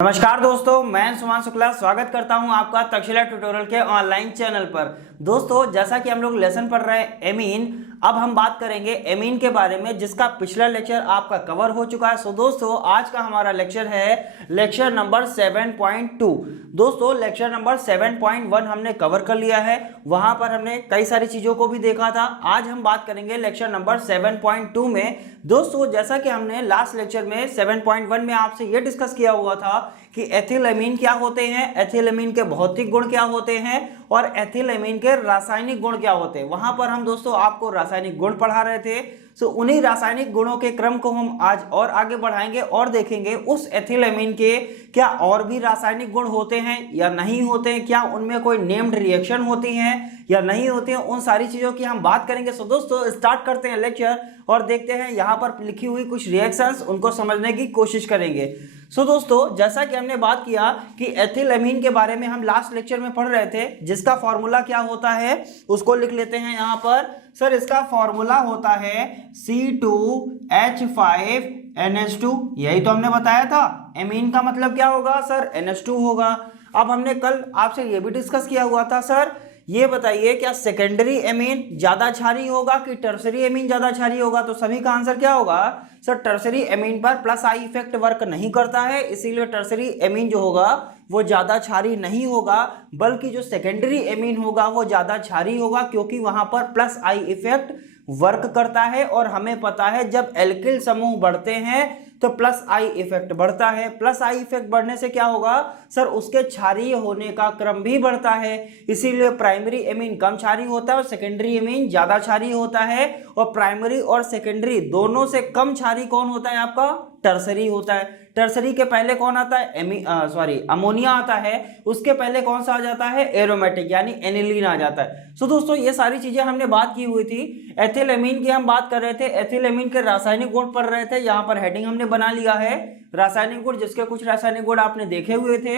नमस्कार दोस्तों, मैं सुमान शुक्ला स्वागत करता हूं आपका तक्षशिला ट्यूटोरियल के ऑनलाइन चैनल पर। दोस्तों, जैसा कि हम लोग लेसन पढ़ रहे हैं एमीन, अब हम बात करेंगे एमीन के बारे में, जिसका पिछला लेक्चर आपका कवर हो चुका है। सो दोस्तों, आज का हमारा लेक्चर है लेक्चर नंबर 7.2। दोस्तों, लेक्चर नंबर 7.1 हमने कवर कर लिया है, वहां पर हमने कई सारी चीजों को भी देखा था। आज हम बात करेंगे लेक्चर नंबर 7.2 में। दोस्तों, जैसा कि हमने लास्ट लेक्चर में 7.1 में आपसे यह डिस्कस किया हुआ था कि एथिलेमीन क्या होते हैं, एथिलेमीन के भौतिक गुण क्या होते हैं और एथिलेमीन के रासायनिक गुण क्या होते हैं। वहां पर हम दोस्तों आपको रासायनिक गुण पढ़ा रहे थे। सो उन्हीं रासायनिक गुणों के क्रम को हम आज और आगे बढ़ाएंगे और देखेंगे उस एथिलेमीन के क्या और भी रासायनिक गुण होते हैं या नहीं होते हैं, क्या उनमें कोई नेम्ड रिएक्शन होती हैं या नहीं होती हैं, उन सारी चीजों की हम बात करेंगे। सो दोस्तों, स्टार्ट करते हैं लेक्चर और देखते हैं यहाँ पर लिखी हुई कुछ रिएक्शंस, उनको समझने की कोशिश करेंगे। सो दोस्तों, जैसा कि हमने बात किया कि एथिलेमीन के बारे में हम लास्ट लेक्चर में पढ़ रहे थे, जिसका फॉर्मूला क्या होता है उसको लिख लेते हैं यहाँ पर। सर, इसका फॉर्मूला होता है C2H5NH2। यही तो हमने बताया था। एमीन का मतलब क्या होगा सर? NH2 होगा। अब हमने कल आपसे ये भी डिस्कस किया हुआ था, सर ये बताइए क्या सेकेंडरी एमीन ज्यादा क्षारीय होगा कि टर्सरी एमीन ज्यादा क्षारीय होगा? तो सभी का आंसर क्या होगा सर? टर्सरी एमीन पर प्लस आई इफेक्ट वर्क नहीं करता है, इसीलिए टर्सरी एमीन जो होगा वो ज्यादा क्षारीय नहीं होगा, बल्कि जो सेकेंडरी एमीन होगा वो ज्यादा क्षारीय होगा, क्योंकि वहां पर प्लस आई इफेक्ट वर्क करता है। और हमें पता है जब एल्किल समूह बढ़ते हैं तो प्लस आई इफेक्ट बढ़ता है। प्लस आई इफेक्ट बढ़ने से क्या होगा सर? उसके क्षारीय होने का क्रम भी बढ़ता है, इसीलिए प्राइमरी एमीन कम क्षारीय होता है और सेकेंडरी एमीन ज्यादा क्षारीय होता है। और प्राइमरी और सेकेंडरी दोनों से कम क्षारीय कौन होता है आपका? टर्सरी होता है। टर्सरी के पहले कौन आता है? अमोनिया आता है। उसके पहले कौन सा आ जाता है? एरोमेटिक यानी एनिलीन आ जाता है। सो दोस्तों, ये सारी चीजें हमने बात की हुई थी। एथिलेमीन की हम बात कर रहे थे, एथिलेमीन के रासायनिक गुण पढ़ रहे थे। यहाँ पर हेडिंग हमने बना लिया है रासायनिक गुण, जिसके कुछ रासायनिक गुण आपने देखे हुए थे।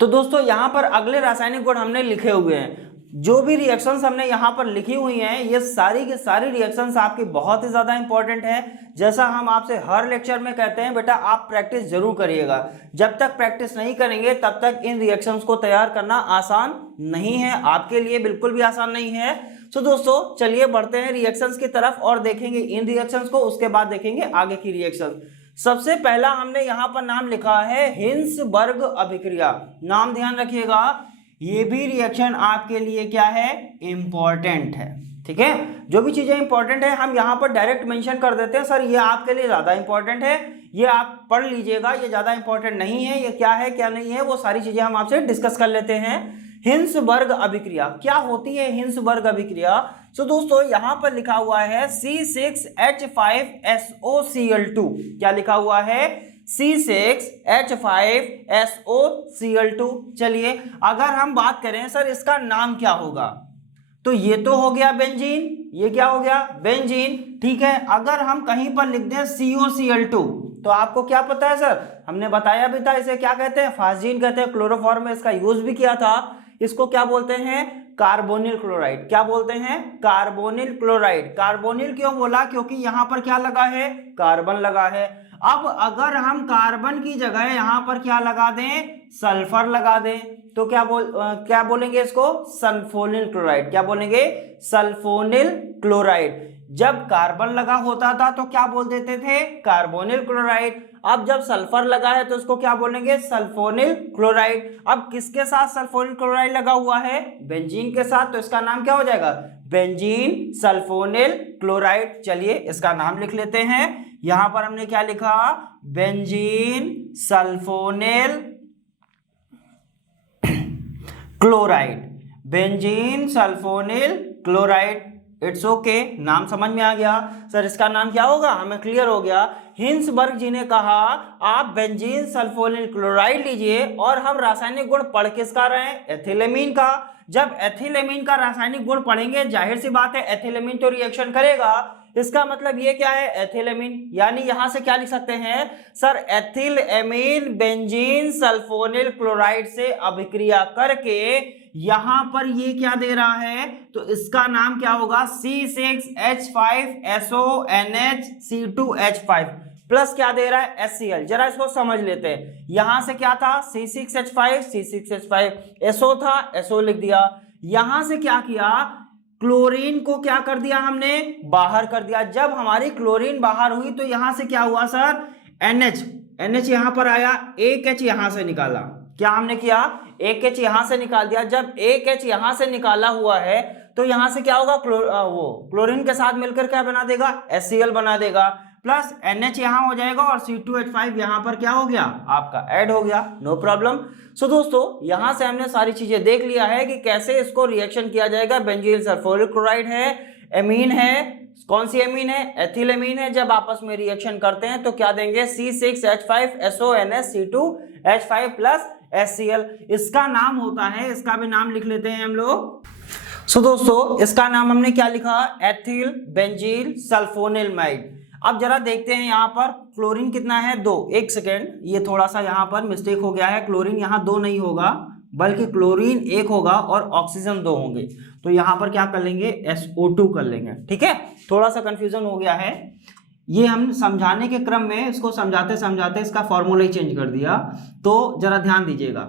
तो दोस्तों, यहाँ पर अगले रासायनिक गुण हमने लिखे हुए हैं। जो भी रिएक्शंस हमने यहाँ पर लिखी हुई हैं, ये सारी की सारी रिएक्शंस आपकी बहुत ही ज्यादा इंपॉर्टेंट है। जैसा हम आपसे हर लेक्चर में कहते हैं, बेटा आप प्रैक्टिस जरूर करिएगा। जब तक प्रैक्टिस नहीं करेंगे तब तक इन रिएक्शंस को तैयार करना आसान नहीं है, आपके लिए बिल्कुल भी आसान नहीं है। तो दोस्तों, चलिए बढ़ते हैं रिएक्शंस की तरफ और देखेंगे इन रिएक्शंस को, उसके बाद देखेंगे आगे की रिएक्शन। सबसे पहला हमने यहाँ पर नाम लिखा है हिंसबर्ग अभिक्रिया। नाम ध्यान रखिएगा, ये भी रिएक्शन आपके लिए क्या है? इंपॉर्टेंट है। ठीक है, जो भी चीजें इंपॉर्टेंट है हम यहाँ पर डायरेक्ट मेंशन कर देते हैं। सर ये आपके लिए ज्यादा इंपॉर्टेंट है, ये आप पढ़ लीजिएगा, ये ज्यादा इंपॉर्टेंट नहीं है, ये क्या है क्या नहीं है वो सारी चीजें हम आपसे डिस्कस कर लेते हैं। हिंसबर्ग अभिक्रिया क्या होती है? हिंसबर्ग अभिक्रिया, तो दोस्तों यहाँ पर लिखा हुआ है C6H5SOCl2। क्या लिखा हुआ है? C6H5SOCl2। चलिए, अगर हम बात करें सर इसका नाम क्या होगा, तो ये तो हो गया बेंजीन। ये क्या हो गया? बेंजीन। ठीक है, अगर हम कहीं पर लिख दें COCl2 तो आपको क्या पता है सर? हमने बताया भी था, इसे क्या कहते हैं? फास्जीन कहते हैं। क्लोरोफॉर्म में इसका यूज भी किया था। इसको क्या बोलते हैं? Carbonyl chloride. क्या बोलते हैं? Carbonyl chloride. कार्बोनिल क्यों बोला? क्योंकि यहां पर क्या लगा है? कार्बन लगा है। अब अगर हम कार्बन की जगह यहां पर क्या लगा दें? सल्फर लगा दें, तो क्या बोलेंगे इसको? Sulphonyl chloride. क्या बोलेंगे? Sulphonyl chloride. जब कार्बन लगा होता था तो क्या बोल देते थे? Carbonyl chloride. अब जब सल्फर लगा है तो उसको क्या बोलेंगे? Sulphonyl chloride. अब किसके साथ सल्फोनिल क्लोराइड लगा हुआ है? बेंजीन के साथ, तो इसका नाम क्या हो जाएगा? Benzene sulphonyl chloride. चलिए इसका नाम लिख लेते हैं। यहां पर हमने क्या लिखा? Benzene sulphonyl chloride. Benzene sulphonyl chloride. It's okay, नाम समझ में आ गया। सर इसका नाम क्या होगा? हमें क्लियर हो गया। हिंसबर्ग जी ने कहा आप बेंजीन सल्फोनिल क्लोराइड लीजिए, और हम रासायनिक गुण पढ़ किसका रहे हैं? एथिलेमीन का। जब एथिलेमीन का रासायनिक गुण पढ़ेंगे, जाहिर सी बात है एथिलेमीन तो रिएक्शन करेगा। इसका मतलब ये क्या है? एथिलेमीन। यानी यहां से क्या लिख सकते हैं सर? एथिलेमीन बेंजीन सल्फोनिल क्लोराइड से अभिक्रिया करके यहां पर ये क्या दे रहा है? तो इसका नाम क्या होगा? C6H5SONHC2H5। प्लस क्या दे रहा है HCl। जरा इसको समझ लेते हैं। यहां से क्या था C6H5 C6H5, SO था SO लिख दिया। यहां से क्या किया क्लोरीन को क्या कर दिया हमने बाहर कर दिया। जब हमारी क्लोरीन बाहर हुई तो यहां से क्या हुआ सर NH यहां पर आया, एक H यहां से निकाला। क्या हमने किया एक H यहां से निकाल दिया। जब एक H यहां से निकाला हुआ है तो यहां से क्या होगा क्लोरीन के साथ मिलकर क्या बना देगा HCl बना देगा, प्लस NH यहां हो जाएगा और C2H5 यहां पर क्या हो गया आपका ऐड हो गया, नो प्रॉब्लम। सो दोस्तों यहां से हमने सारी चीजें देख लिया है कि कैसे इसको रिएक्शन किया जाएगा। बेंजील सल्फ्यूरिक क्लोराइड है, एमीन है, कौन सी एमीन है एथिल एमीन है। जब आपस में रिएक्शन करते हैं तो क्या देंगे C6H5SONS, C2H5 प्लस HCl। इसका नाम होता है, इसका भी नाम लिख लेते हैं हम लोग। सो दोस्तों इसका नाम हमने क्या लिखा एथिल बेंजील सल्फोनिलमाइड। अब जरा देखते हैं यहाँ पर क्लोरीन कितना है 2। एक सेकेंड, ये थोड़ा सा यहाँ पर मिस्टेक हो गया है। क्लोरीन यहाँ 2 नहीं होगा बल्कि क्लोरीन 1 होगा और ऑक्सीजन 2 होंगे। तो यहाँ पर क्या कर लेंगे SO2 कर लेंगे, ठीक है। थोड़ा सा कंफ्यूजन हो गया है, ये हम समझाने के क्रम में इसको समझाते समझाते इसका फॉर्मूला ही चेंज कर दिया। तो जरा ध्यान दीजिएगा,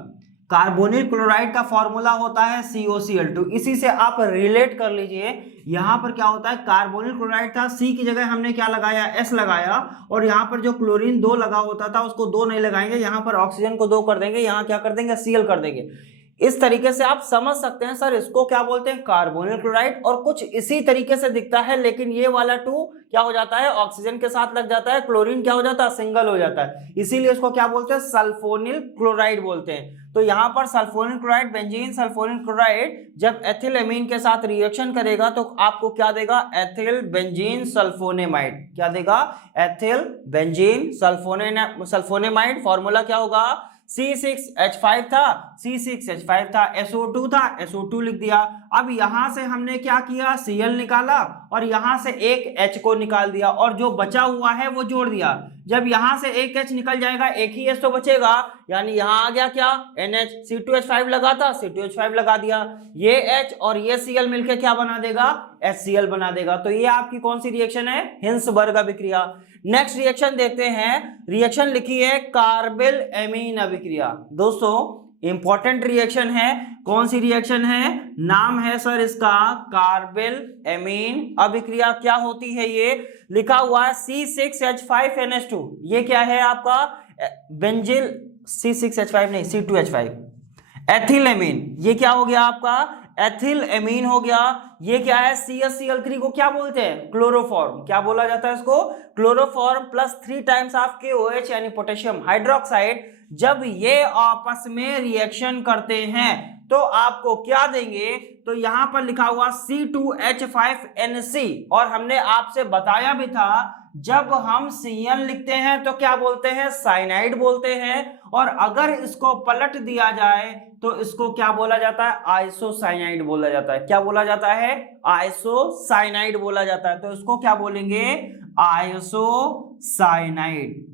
कार्बोनिल क्लोराइड का फॉर्मूला होता है COCl2। इसी से आप रिलेट कर लीजिए। यहां पर क्या होता है कार्बोनिल क्लोराइड था, C की जगह हमने क्या लगाया S लगाया, और यहां पर जो क्लोरीन 2 लगा होता था उसको 2 नहीं लगाएंगे, यहां पर ऑक्सीजन को 2 कर देंगे, यहां क्या कर देंगे Cl कर देंगे। इस तरीके से आप समझ सकते हैं सर इसको क्या बोलते हैं कार्बोनिल क्लोराइड। और कुछ इसी तरीके से दिखता है, लेकिन ये वाला 2 क्या हो जाता है ऑक्सीजन के साथ लग जाता है, क्लोरीन क्या हो जाता है सिंगल हो जाता है, इसीलिए इसको क्या बोलते हैं सल्फोनिल क्लोराइड बोलते हैं। तो यहां पर sulphonyl chloride benzene sulphonyl chloride जब एथिल एमीन के साथ रिएक्शन करेगा तो आपको क्या देगा एथिल बेंजीन सल्फोनेमाइड। क्या देगा एथिल बेंजीन सल्फोनेमाइड। फॉर्मूला क्या होगा C6H5 था C6H5 था, SO2 था SO2 लिख दिया। अब यहां से हमने क्या किया Cl निकाला और यहां से एक H को निकाल दिया और जो बचा हुआ है वो जोड़ दिया। जब यहां से एक H निकल जाएगा एक ही H तो बचेगा, यानी यहां आ गया क्या NH, C2H5 लगा था C2H5 लगा दिया, ये H और ये Cl मिलकर क्या बना देगा HCl बना देगा। तो ये आपकी कौन सी रिएक्शन है हिंसबर्ग अभिक्रिया। नेक्स्ट रिएक्शन देखते हैं, रिएक्शन लिखी है कार्बिल एमीन अभिक्रिया। दोस्तों इंपॉर्टेंट रिएक्शन है, कौन सी रिएक्शन है नाम है सर इसका कार्बिल एमीन अभिक्रिया। क्या होती है ये लिखा हुआ है C6H5NH2। ये क्या है आपका बेंजिल C6H5 नहीं C2H5 एथिल एमीन। ये क्या हो गया आपका एथिल एमीन हो गया। ये क्या है CaCl3 को क्या बोलते हैं क्लोरोफॉर्म। क्या बोला जाता है इसको chloroform plus 3 times of KOH यानी पोटेशियम हाइड्रोक्साइड। जब ये आपस में रिएक्शन करते हैं तो आपको क्या देंगे, तो यहां पर लिखा हुआ C2H5NC। और हमने आपसे बताया भी था जब हम Cl लिखते हैं तो क्या बोलते हैं साइनाइड बोलते हैं, और अगर इसको पलट दिया जाए तो इसको क्या बोला जाता है आइसोसाइनाइड बोला जाता है। क्या बोला जाता है आइसोसाइनाइड बोला जाता है। तो इसको क्या बोलेंगे आइसोसाइनाइड।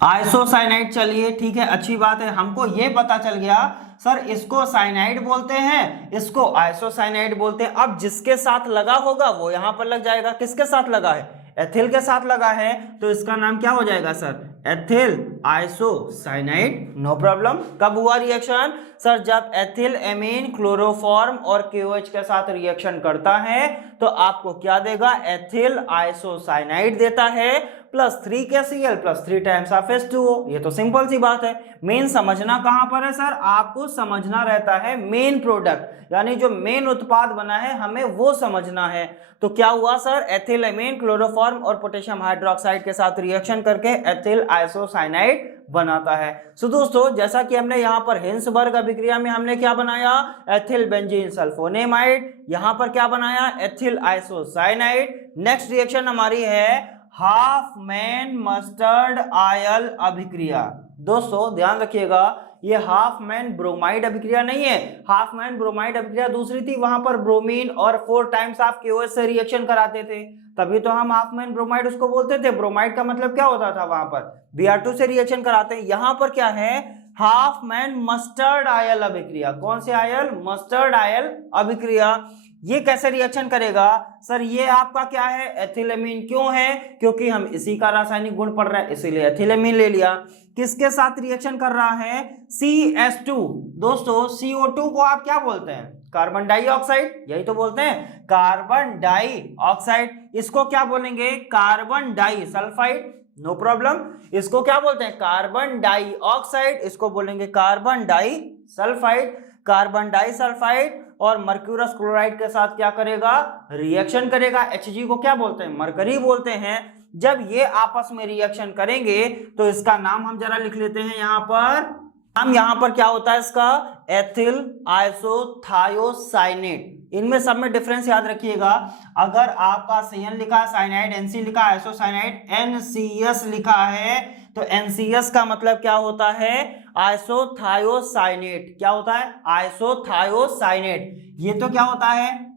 आइसोसाइनाइड चलिए ठीक है अच्छी बात है, हमको ये पता चल गया सर इसको साइनाइड बोलते हैं इसको आइसोसाइनाइड बोलते हैं। अब जिसके साथ लगा होगा वो यहां पर लग जाएगा। किसके साथ लगा है एथिल के साथ लगा है, तो इसका नाम क्या हो जाएगा sir ethyl isocyanide, no problem. कब हुआ रिएक्शन सर जब एथिल एमीन क्लोरोफॉर्म और KOH के साथ रिएक्शन करता है तो आपको क्या देगा एथिल आइसोसाइनाइड देता है plus 3 KCl plus 3 times of H2O। ये तो सिंपल सी बात है। मेन समझना कहां पर है सर, आपको समझना रहता है मेन प्रोडक्ट, यानी जो मेन उत्पाद बना है हमें वो समझना है। तो क्या हुआ सर एथिल एमीन क्लोरोफॉर्म और पोटेशियम हाइड्रोक्साइड के साथ रिएक्शन करके एथिल आइसोसाइनाइड बनाता है। सो दोस्तों जैसा कि हमने यहाँ पर हिंसबर्ग अभिक्रिया में हमने क्या बनाया एथिल बेंजीन सल्फोनेमाइड, यहाँ पर क्या बनाया एथिल आइसोसाइनाइड। नेक्स्ट रिएक्शन हमारी है हाफमैन मस्टर्ड आयल अभिक्रिया। दोस्तों ध्यान रखिएगा ये हाफमैन ब्रोमाइड अभिक्रिया नहीं है। हाफमैन ब्रोमाइड अभिक्रिया दूसरी थी, वहां पर ब्रोमीन और 4 टाइम्स ऑफ KOH से रिएक्शन कराते थे, तभी तो हम हाफमैन ब्रोमाइड उसको बोलते थे। ब्रोमाइड का मतलब क्या होता था वहां पर Br2 से रिएक्शन कराते हैं। यहां पर क्या है हाफमैन मस्टर्ड आयल अभिक्रिया। कौन से आयल मस्टर्ड आयल अभिक्रिया। ये कैसे रिएक्शन करेगा सर? ये आपका क्या है? एथिलेमीन। क्यों है? क्योंकि हम इसी का रासायनिक गुण पढ़ रहे हैं, इसीलिए एथिलेमीन ले लिया। किसके साथ रिएक्शन कर रहा है? CH2। दोस्तों CO2 को आप क्या बोलते हैं? कार्बन डाइऑक्साइड, यही तो बोलते हैं, कार्बन डाइऑक्साइड। इसको क्या बोलेंगे? Carbon di sulphide. No problem. इसको क्या बोलते हैं? Carbon dioxide. इसको बोलेंगे carbon di sulphide. Carbon di sulphide और मर्क्यूरस क्लोराइड के साथ क्या करेगा? रिएक्शन करेगा। Hg को क्या बोलते हैं? मरकरी बोलते हैं। जब ये आपस में रिएक्शन करेंगे तो इसका नाम हम जरा लिख लेते हैं यहां पर। हम यहां पर क्या होता है इसका? Ethyl isothiocyanate. इनमें सब में डिफरेंस याद रखिएगा। अगर आपका CN लिखा है साइनाइड, NC लिखा है आइसोसाइनाइड, NCS लिखा है तो NCS का मतलब क्या होता है? आइसोथायोसाइनेट। क्या होता है? आइसोथायोसाइनेट। ये तो क्या होता है?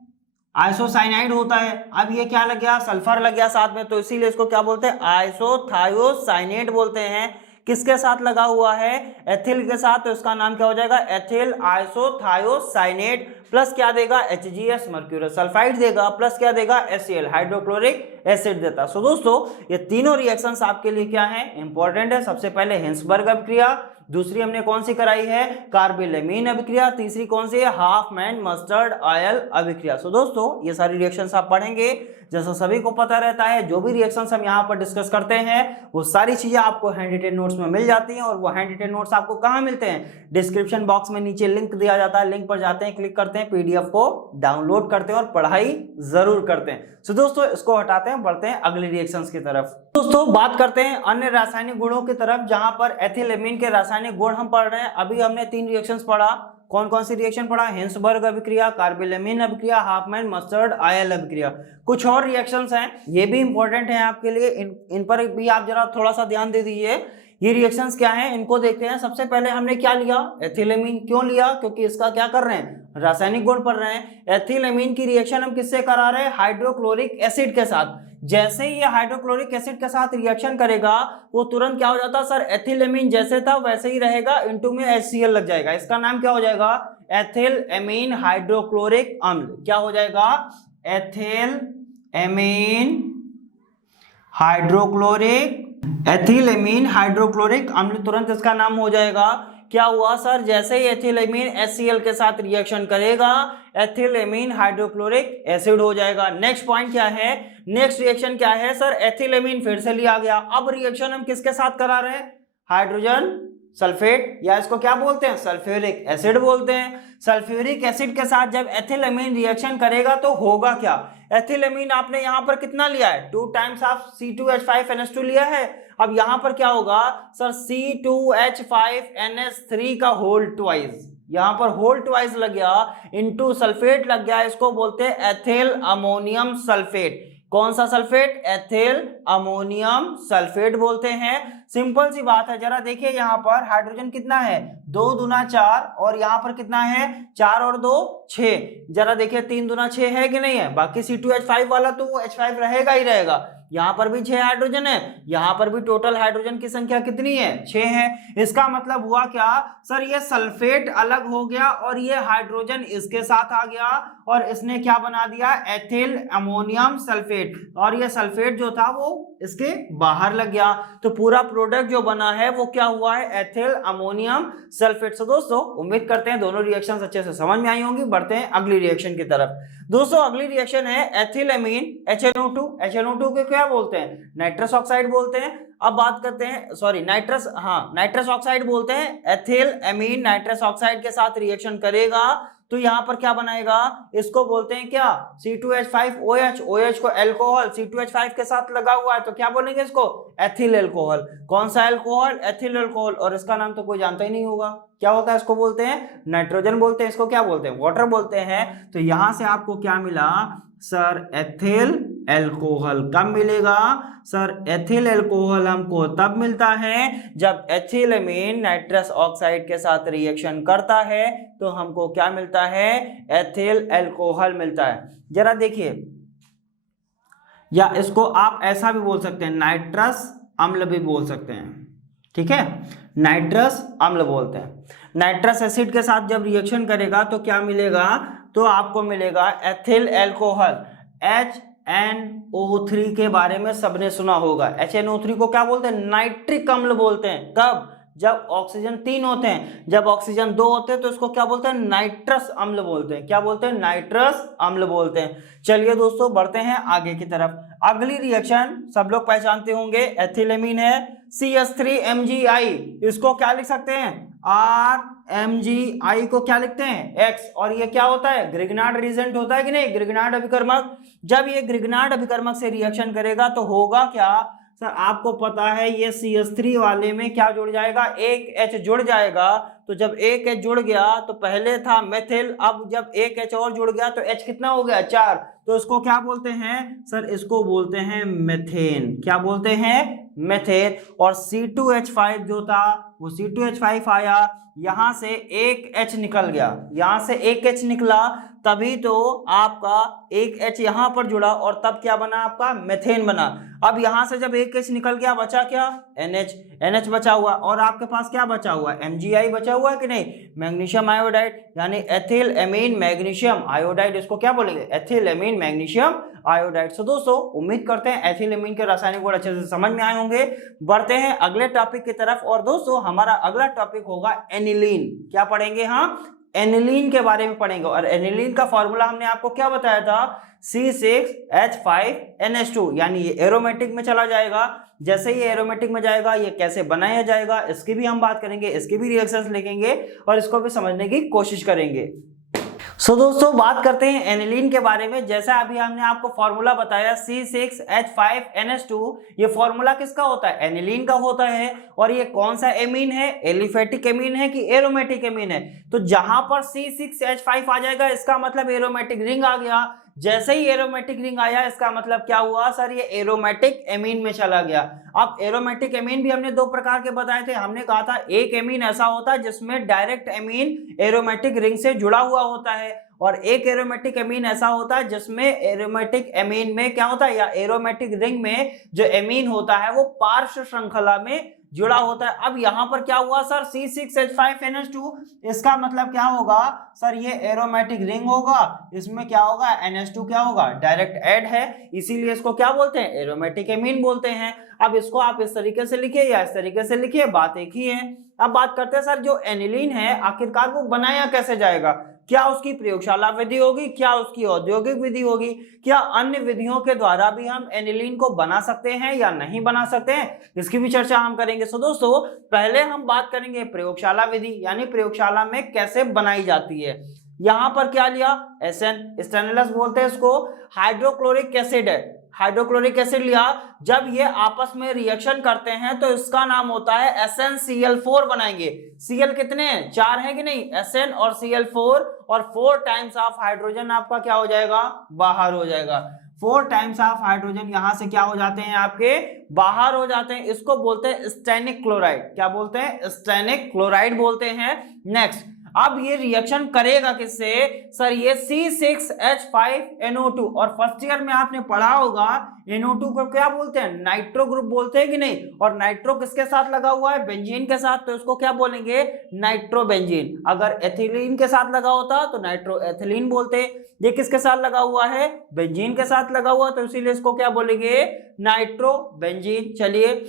आइसोसाइनाइड होता है। अब ये क्या लग गया? सल्फर लग गया साथ में, तो इसीलिए इसको क्या बोलते हैं? आइसोथायोसाइनेट बोलते हैं। किसके साथ लगा हुआ है? एथिल के साथ, तो इसका नाम क्या हो जाएगा? Ethyl isothiocyanate. प्लस क्या देगा? HGS मर्क्यूरस सल्फाइड देगा, प्लस क्या देगा? HCl हाइड्रोक्लोरिक एसिड देता। सो दोस्तों ये तीनों रिएक्शंस आपके लिए क्या है? इंपॉर्टेंट है। सबसे पहले हिंसबर्ग अभिक्रिया, दूसरी हमने कौन सी कराई है? कार्बिलेमीन अभिक्रिया, तीसरी कौन सी है? हाफमैन मस्टर्ड ऑयल अभिक्रिया। सो दोस्तों ये सारी रिएक्शंस आप पढ़ेंगे, जैसा सभी को पता रहता है जो भी रिएक्शंस हम यहाँ पर डिस्कस करते हैं वो सारी चीजें आपको हैंड रिटेन नोट्स में मिल जाती हैं। और वो हैंड रिटेन नोट्स आपको कहाँ मिलते हैं? डिस्क्रिप्शन बॉक्स में नीचे लिंक दिया जाता है, लिंक पर जाते हैं, क्लिक करते हैं, PDF को डाउनलोड करते हैं और पढ़ाई जरूर करते हैं। सो दोस्तों इसको हटाते हैं, बढ़ते हैं अगली रिएक्शंस की तरफ। दोस्तों बात करते हैं अन्य रासायनिक गुणों की तरफ, जहां पर एथिलेमीन के रासायनिक गुण हम पढ़ रहे हैं। अभी हमने 3 रिएक्शंस पढ़ा। कौन कौन सी रिएक्शन पढ़ा? हिंसबर्ग अभिक्रिया, कार्बिलेमीन अभिक्रिया, हाफमैन मस्टर्ड ऑयल अभिक्रिया। कुछ और रिएक्शंस हैं, ये भी इंपॉर्टेंट हैं आपके लिए, इन पर भी आप जरा थोड़ा सा ध्यान दे दीजिए। ये रिएक्शंस क्या हैं इनको देखते हैं। सबसे पहले हमने क्या लिया? एथिलेमीन। क्यों लिया? क्योंकि इसका क्या कर रहे हैं? रासायनिक गुण पढ़ रहे हैं। एथिलेमीन की रिएक्शन हम किससे करा रहे हैं? हाइड्रोक्लोरिक एसिड के साथ। जैसे ही ये हाइड्रोक्लोरिक एसिड के साथ रिएक्शन करेगा वो तुरंत क्या हो जाता है? सर एथिलेमीन जैसे था वैसे ही रहेगा, इनटू में HCl लग जाएगा। इसका नाम क्या हो जाएगा? एथिल एमीन हाइड्रोक्लोरिक अम्ल। क्या हो जाएगा? एथिल एमीन हाइड्रोक्लोरिक, एथिलेमीन हाइड्रोक्लोरिक अम्ल, तुरंत इसका नाम हो जाएगा। क्या हुआ सर? जैसे ही एथिलेमीन HCl के साथ रिएक्शन करेगा एथिलेमीन हाइड्रोक्लोरिक एसिड हो जाएगा। नेक्स्ट पॉइंट क्या है? नेक्स्ट रिएक्शन क्या है सर? एथिलेमीन फिर से लिया गया। अब रिएक्शन हम किसके साथ करा रहे हैं? हाइड्रोजन सल्फेट, या इसको क्या बोलते हैं? सल्फ्यूरिक एसिड बोलते हैं। सल्फ्यूरिक एसिड के साथ जब एथिलेमीन रिएक्शन करेगा तो होगा क्या? एथिलेमीन आपने यहां पर कितना लिया है? 2 टाइम्स ऑफ C2H5NH2 लिया है। अब यहां पर क्या होगा सर? C2H5NH3 का होल ट्वाइस, यहां पर होल ट्वाइस लग गया, इनटू सल्फेट लग गया। इसको बोलते हैं एथिल अमोनियम सल्फेट। कौन सा सल्फेट? एथिल अमोनियम सल्फेट बोलते हैं। सिंपल सी बात है, जरा देखिए यहाँ पर हाइड्रोजन कितना है? 2 दूना 4, और यहाँ पर कितना है? 4 और 2 6। जरा देखिए 3 दूना 6 है कि नहीं है? बाकी C2H5 वाला तो वो H5 रहेगा ही रहेगा। यहाँ पर भी 6 हाइड्रोजन है, यहाँ पर भी टोटल हाइड्रोजन की संख्या कितनी है? 6 है। इसका मतलब हुआ क्या सर? ये सल्फेट अलग हो गया और ये हाइड्रोजन इसके साथ आ गया और इसने क्या बना दिया? Ethyl ammonium sulphate. और ये सल्फेट जो था वो इसके बाहर लग गया, तो पूरा प्रोडक्ट जो बना है वो क्या हुआ है? Ethyl ammonium sulphate. सो दोस्तों उम्मीद करते हैं दोनों रिएक्शंस अच्छे से समझ में आई होंगी। बढ़ते हैं अगली रिएक्शन की तरफ। दोस्तों अगली रिएक्शन है एथिलेमीन HNO2। HNO2 को क्या बोलते हैं? नाइट्रस ऑक्साइड बोलते हैं। अब बात करते हैं, सॉरी नाइट्रस, हाँ नाइट्रस ऑक्साइड बोलते हैं। एथिल एमीन नाइट्रस ऑक्साइड के साथ रिएक्शन करेगा तो यहां पर क्या बनाएगा? इसको बोलते हैं क्या? C2H5OH। OH को एल्कोहल C2H5 के साथ लगा हुआ है तो क्या बोलेंगे इसको? Ethyl alcohol. कौन सा एल्कोहल? Ethyl alcohol. और इसका नाम तो कोई जानता ही नहीं होगा, क्या होता है? इसको बोलते हैं नाइट्रोजन बोलते हैं। इसको क्या बोलते हैं? वाटर बोलते हैं। तो यहां से आपको क्या मिला सर? Ethyl alcohol. कब मिलेगा सर? एथिल एल्कोहल हमको तब मिलता है जब एथिलेमीन नाइट्रस ऑक्साइड के साथ रिएक्शन करता है तो हमको क्या मिलता है? एथिल एल्कोहल मिलता है। जरा देखिए, या इसको आप ऐसा भी बोल सकते हैं, नाइट्रस अम्ल भी बोल सकते हैं, ठीक है? नाइट्रस अम्ल बोलते हैं। नाइट्रस एसिड के साथ जब रिएक्शन करेगा तो क्या मिलेगा? तो आपको मिलेगा एथिल एल्कोहल HNO3 के बारे में सबने सुना होगा। HNO3 को क्या बोलते हैं? नाइट्रिक अम्ल बोलते हैं। कब? जब ऑक्सीजन 3 होते हैं। जब ऑक्सीजन 2 होते हैं तो इसको क्या बोलते हैं? नाइट्रस अम्ल बोलते हैं। क्या बोलते हैं? नाइट्रस अम्ल बोलते हैं। चलिए दोस्तों बढ़ते हैं आगे की तरफ। अगली रिएक्शन सब लोग पहचानते होंगे, एथिलेमीन है, CH3MgI। इसको क्या लिख सकते हैं? RMgI को क्या लिखते हैं? X। और ये क्या होता है? ग्रिग्नार्ड रिएजेंट होता है कि नहीं? ग्रिग्नार्ड अभिकर्मक। जब ये ग्रिग्नार्ड अभिकर्मक से रिएक्शन करेगा तो होगा क्या सर? आपको पता है ये CH3 वाले में क्या जुड़ जाएगा? एक H जुड़ जाएगा। तो जब एक H जुड़ गया तो पहले था मेथिल, अब जब एक H और जुड़ गया तो H कितना हो गया? 4। तो इसको क्या बोलते हैं सर? इसको बोलते हैं मेथेन। क्या बोलते हैं? मेथेन। और C2H5 जो था वो C2H5 आया, यहां से एक H निकल गया, यहां से एक H निकला, तभी तो आपका एक H यहां पर जुड़ा और तब क्या बना? आपका मेथेन बना। अब यहां से जब एक H निकल गया, बचा क्या? NH बचा हुआ। और आपके पास क्या बचा हुआ? MgI बचा हुआ है कि नहीं? मैग्नीशियम आयोडाइड, यानी एथिल एमीन मैग्नीशियम आयोडाइड। इसको क्या बोलेंगे? Ethyl amine magnesium iodide. So दोस्तों उम्मीद करते हैं एथिल एमीन के रासायनिक गुण अच्छे से समझ में आए होंगे। बढ़ते हैं अगले टॉपिक की तरफ। और दोस्तों हमारा अगला टॉपिक होगा एनिलीन। क्या पढ़ेंगे? हम एनिलीन के बारे में पढ़ेंगे। और एनिलीन का फॉर्मूला हमने आपको क्या बताया था? C6H5NH2, यानी ये एरोमेटिक में चला जाएगा। जैसे ये एरोमेटिक में जाएगा, ये कैसे बनाया जाएगा इसकी भी हम बात करेंगे, इसकी भी रिएक्शंस लिखेंगे और इसको भी समझने की कोशिश करेंगे। सो दोस्तों बात करते हैं एनिलीन के बारे में। जैसा अभी हमने आपको फॉर्मूला बताया C6H5NH2, ये फॉर्मूला किसका होता है? एनिलीन का होता है। और ये कौन सा एमीन है? एलिफेटिक एमीन है कि एरोमेटिक एमीन है? तो जहां पर C6H5 आ जाएगा इसका मतलब एरोमेटिक रिंग आ गया। जैसे ही एरोमेटिक रिंग आया इसका मतलब क्या हुआ सर? ये एरोमेटिक एमीन में चला गया। अब एरोमेटिक एमीन भी हमने दो प्रकार के बताए थे। हमने कहा था एक एमीन ऐसा होता है जिसमें डायरेक्ट एमीन एरोमेटिक रिंग से जुड़ा हुआ होता है, और एक एरोमेटिक एमीन ऐसा होता है जिसमें एरोमेटिक एमीन में क्या होता है, या एरोमेटिक रिंग में जो एमीन होता है वो पार्श्व श्रृंखला में जुड़ा होता है। अब यहां पर क्या हुआ सर? C6H5NH2, इसका मतलब क्या होगा सर? ये एरोमेटिक रिंग होगा, इसमें क्या होगा? NH2 क्या होगा? डायरेक्ट ऐड है, इसीलिए इसको क्या बोलते हैं? एरोमेटिक एमीन बोलते हैं। अब इसको आप इस तरीके से लिखिए या इस तरीके से लिखिए, बात एक ही है। अब बात करते हैं सर जो एनिलीन है आखिरकार वो बनाया कैसे जाएगा? क्या उसकी प्रयोगशाला विधि होगी? क्या उसकी औद्योगिक विधि होगी? क्या अन्य विधियों के द्वारा भी हम एनिलीन को बना सकते हैं या नहीं बना सकते हैं? इसकी भी चर्चा हम करेंगे। सो दोस्तों पहले हम बात करेंगे प्रयोगशाला विधि, यानी प्रयोगशाला में कैसे बनाई जाती है। यहां पर क्या लिया? SN, स्टेनलेस बोलते हैं इसको। हाइड्रोक्लोरिक एसिड है, हाइड्रोक्लोरिक एसिड लिया। जब ये आपस में रिएक्शन करते हैं तो इसका नाम होता है SnCl4 बनाएंगे। Cl कितने हैं? 4 है कि नहीं? Sn और Cl4, और 4 टाइम्स ऑफ हाइड्रोजन आपका क्या हो जाएगा? बाहर हो जाएगा। 4 टाइम्स ऑफ हाइड्रोजन यहां से क्या हो जाते हैं? आपके बाहर हो जाते हैं। इसको बोलते हैं स्टेनिक क्लोराइड। क्या बोलते हैं? स्टेनिक क्लोराइड बोलते हैं। नेक्स्ट, अब ये रिएक्शन करेगा किससे सर? ये C6H5NO2, और फर्स्ट ईयर में आपने पढ़ा होगा NO2 को क्या बोलते हैं? नाइट्रो ग्रुप बोलते हैं कि नहीं? और नाइट्रो किसके साथ लगा हुआ है? बेंजीन के साथ, तो इसको क्या बोलेंगे? नाइट्रोबेंजीन। अगर एथिलीन के साथ लगा होता तो नाइट्रो एथिलीन बोलते। ये किसके साथ लगा हुआ है? बेंजीन के साथ लगा हुआ, तो इसीलिए इसको क्या बोलेंगे? नाइट्रोबेंजीन। चलिए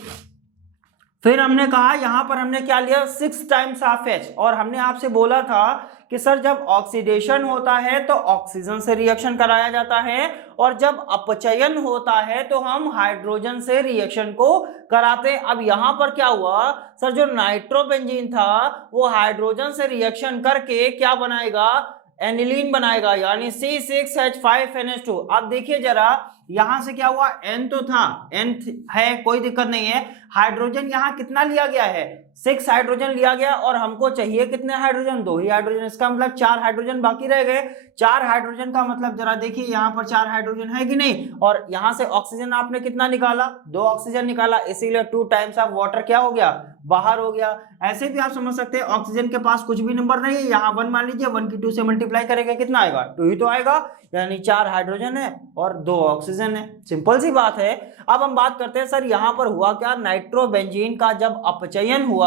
फिर हमने कहा यहां पर हमने क्या लिया? 6 टाइम्स ऑफ H, और हमने आपसे बोला था कि सर जब ऑक्सीडेशन होता है तो ऑक्सीजन से रिएक्शन कराया जाता है, और जब अपचयन होता है तो हम हाइड्रोजन से रिएक्शन को कराते हैं। अब यहां पर क्या हुआ सर? जो नाइट्रोबेंजीन था वो हाइड्रोजन से रिएक्शन करके क्या बनाएगा? एनिलीन बनाएगा, यानी C6H5NH2। अब देखिए जरा यहां से क्या हुआ? N तो था, N है, कोई दिक्कत नहीं है। हाइड्रोजन यहां कितना लिया गया है? 6 हाइड्रोजन लिया गया, और हमको चाहिए कितने हाइड्रोजन? 2 ही हाइड्रोजन। इसका मतलब 4 हाइड्रोजन बाकी रह गए। 4 हाइड्रोजन का मतलब जरा देखिए यहां पर 4 हाइड्रोजन है कि नहीं? और यहां से ऑक्सीजन आपने कितना निकाला? 2 ऑक्सीजन निकाला, इसीलिए 2 टाइम्स ऑफ वाटर क्या हो गया? बाहर हो गया। ऐसे भी आप समझ सकते हैं ऑक्सीजन के पास कुछ भी नंबर नहीं है, यहाँ 1 मान लीजिए, 1 की 2 से मल्टीप्लाई करेंगे कितना आएगा? 2 ही तो आएगा, यानी 4 हाइड्रोजन है और 2 ऑक्सीजन है। सिंपल सी बात है। अब हम बात करते हैं सर यहाँ पर हुआ क्या? नाइट्रोबेंजीन का जब अपचयन हुआ,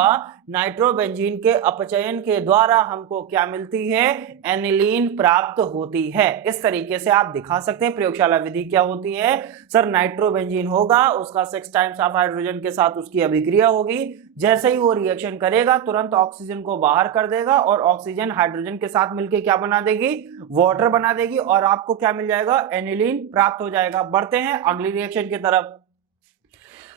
नाइट्रोबेंजीन के अपचयन के द्वारा हमको क्या मिलती है, एनिलीन प्राप्त होती है। इस तरीके से आप दिखा सकते हैं प्रयोगशाला विधि क्या होती है। सर नाइट्रोबेंजीन होगा, उसका 6 टाइम्स ऑफ हाइड्रोजन के साथ उसकी अभिक्रिया होगी, जैसे ही वो रिएक्शन करेगा तुरंत ऑक्सीजन को बाहर कर देगा और ऑक्सीजन हाइड्रोजन के साथ मिलकर क्या बना देगी, वाटर बना देगी और आपको क्या मिल जाएगा, एनिलीन प्राप्त हो जाएगा। बढ़ते हैं अगली रिएक्शन की तरफ।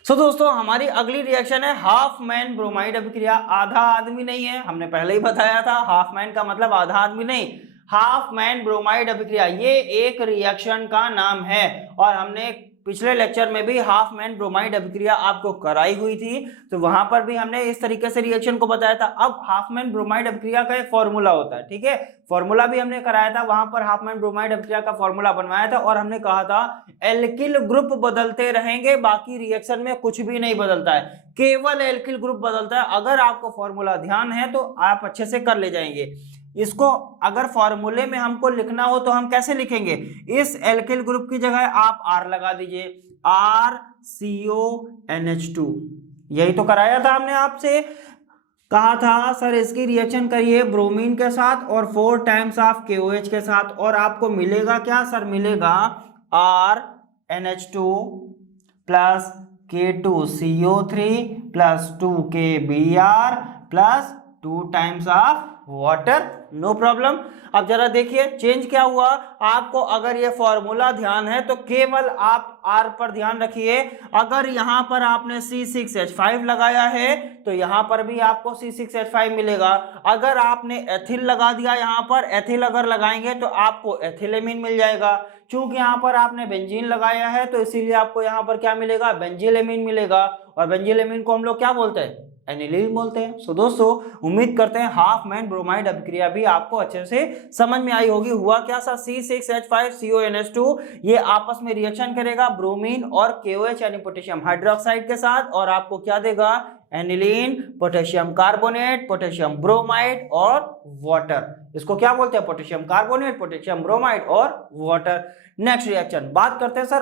सो दोस्तों हमारी अगली रिएक्शन है हाफ मैन ब्रोमाइड अभिक्रिया। आधा आदमी नहीं है, हमने पहले ही बताया था, हाफ मैन का मतलब आधा आदमी नहीं, हाफ मैन ब्रोमाइड अभिक्रिया ये एक रिएक्शन का नाम है और हमने पिछले लेक्चर में भी हाफ मैन ब्रोमाइड अभिक्रिया आपको कराई हुई थी, तो वहां पर भी हमने इस तरीके से रिएक्शन को बताया था। अब हाफ मैन ब्रोमाइड अभिक्रिया का एक फॉर्मूला होता है, ठीक है, फॉर्मूला भी हमने कराया था, वहां पर हाफ मैन ब्रोमाइड अभिक्रिया का फॉर्मूला बनवाया था और हमने कहा था एल्किल ग्रुप बदलते रहेंगे, बाकी रिएक्शन में कुछ भी नहीं बदलता है, केवल एल्किल ग्रुप बदलता है। अगर आपको फॉर्मूला ध्यान है तो आप अच्छे से कर ले जाएंगे। इसको अगर फॉर्मूले में हमको लिखना हो तो हम कैसे लिखेंगे, इस एल्किल ग्रुप की जगह आप R लगा दीजिए, RCONH2। यही तो कराया था हमने आपसे, कहा था सर इसकी रिएक्शन करिए ब्रोमीन के साथ और 4 टाइम्स ऑफ KOH के साथ और आपको मिलेगा क्या सर, मिलेगा RNH2 plus K2CO3 plus 2KBr plus 2 times of water, no problem. अब जरा देखिए चेंज क्या हुआ, आपको अगर ये फॉर्मूला ध्यान है तो केवल आप R पर ध्यान रखिए, अगर यहां पर आपने C6H5 लगाया है तो यहां पर भी आपको C6H5 मिलेगा। अगर आपने एथिल लगा दिया यहां पर, एथिल अगर लगाएंगे तो आपको एथिलेमीन मिल जाएगा। चूंकि यहां पर आपने बेंजीन लगाया है तो इसीलिए आपको यहां पर क्या मिलेगा, बेंजीलेमीन मिलेगा और बेंजीलेमीन को हम लोग क्या बोलते हैं, एनिलीन बोलते हैं। सो दोस्तों उम्मीद करते हैं हाफ मैन ब्रोमाइड अभिक्रिया भी आपको अच्छे से समझ में आई होगी। हुआ क्या सर, C6H5CONH2 ये आपस में रिएक्शन करेगा ब्रोमीन और KOH यानी पोटेशियम हाइड्रोक्साइड के साथ और आपको क्या देगा, aniline, potassium carbonate, potassium bromide और वाटर। इसको क्या बोलते हैं, पोटेशियम कार्बोनेट, पोटेशियम ब्रोमाइड और वाटर। नेक्स्ट रिएक्शन बात करते हैं सर,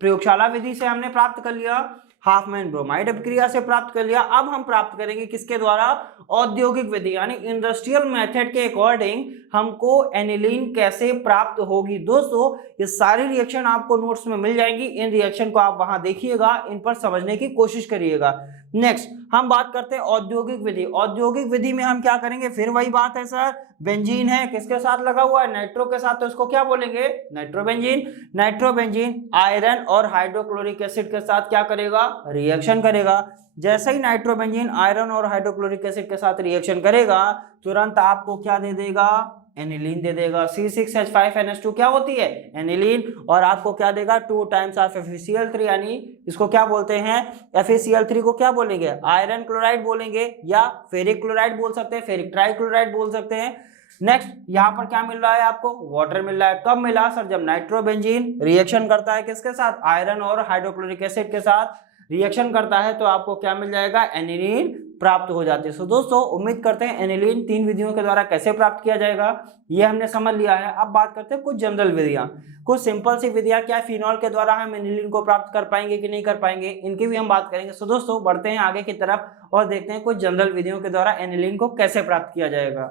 प्रयोगशाला विधि से हमने प्राप्त कर लिया, हाफ मैन ब्रोमाइड अभिक्रिया से प्राप्त कर लिया, अब हम प्राप्त करेंगे किसके द्वारा, औद्योगिक विधि यानी इंडस्ट्रियल मेथड के अकॉर्डिंग हमको एनिलीन कैसे प्राप्त होगी। दोस्तों ये सारी रिएक्शन आपको नोट्स में मिल जाएंगी, इन रिएक्शन को आप वहां देखिएगा, इन पर समझने की कोशिश करिएगा। नेक्स्ट हम बात करते हैं औद्योगिक विधि। औद्योगिक विधि में हम क्या करेंगे, फिर वही बात है सर, बेंजीन है किसके साथ लगा हुआ है, नाइट्रो के साथ, तो इसको क्या बोलेंगे, नाइट्रोबेंजीन। नाइट्रोबेंजीन आयरन और हाइड्रोक्लोरिक एसिड के साथ क्या करेगा, रिएक्शन करेगा। जैसे ही नाइट्रोबेंजीन आयरन और हाइड्रोक्लोरिक एसिड के साथ रिएक्शन करेगा तुरंत आपको क्या दे देगा, एनिलीन दे देगा। C6H5NH2 क्या होती है, एनिलीन, और आपको क्या देगा, 2 टाइम्स ऑफ FeCl3 यानी इसको क्या बोलते हैं, FeCl3 को क्या बोलेंगे, आयरन क्लोराइड बोलेंगे या फेरिक क्लोराइड बोल सकते हैं, फेरिक ट्राइक्लोराइड बोल सकते हैं। नेक्स्ट यहाँ पर क्या मिल रहा है आपको, वाटर मिल रहा है। कब मिला सर, जब नाइट्रोबेंजीन रिएक्शन करता है किसके साथ, आयरन और हाइड्रोक्लोरिक एसिड के साथ रिएक्शन करता है तो आपको क्या मिल जाएगा, एनिलीन प्राप्त हो जाती है। सो दोस्तों उम्मीद करते हैं एनिलीन 3 विधियों के द्वारा कैसे प्राप्त किया जाएगा ये हमने समझ लिया है। अब बात करते हैं कुछ जनरल विधियां, कुछ सिंपल सी विधियां, क्या फिनॉल के द्वारा हम एनिलीन को प्राप्त कर पाएंगे कि नहीं कर पाएंगे, इनकी भी हम बात करेंगे। सो दोस्तों बढ़ते हैं आगे की तरफ और देखते हैं कुछ जनरल विधियों के द्वारा एनिलीन को कैसे प्राप्त किया जाएगा।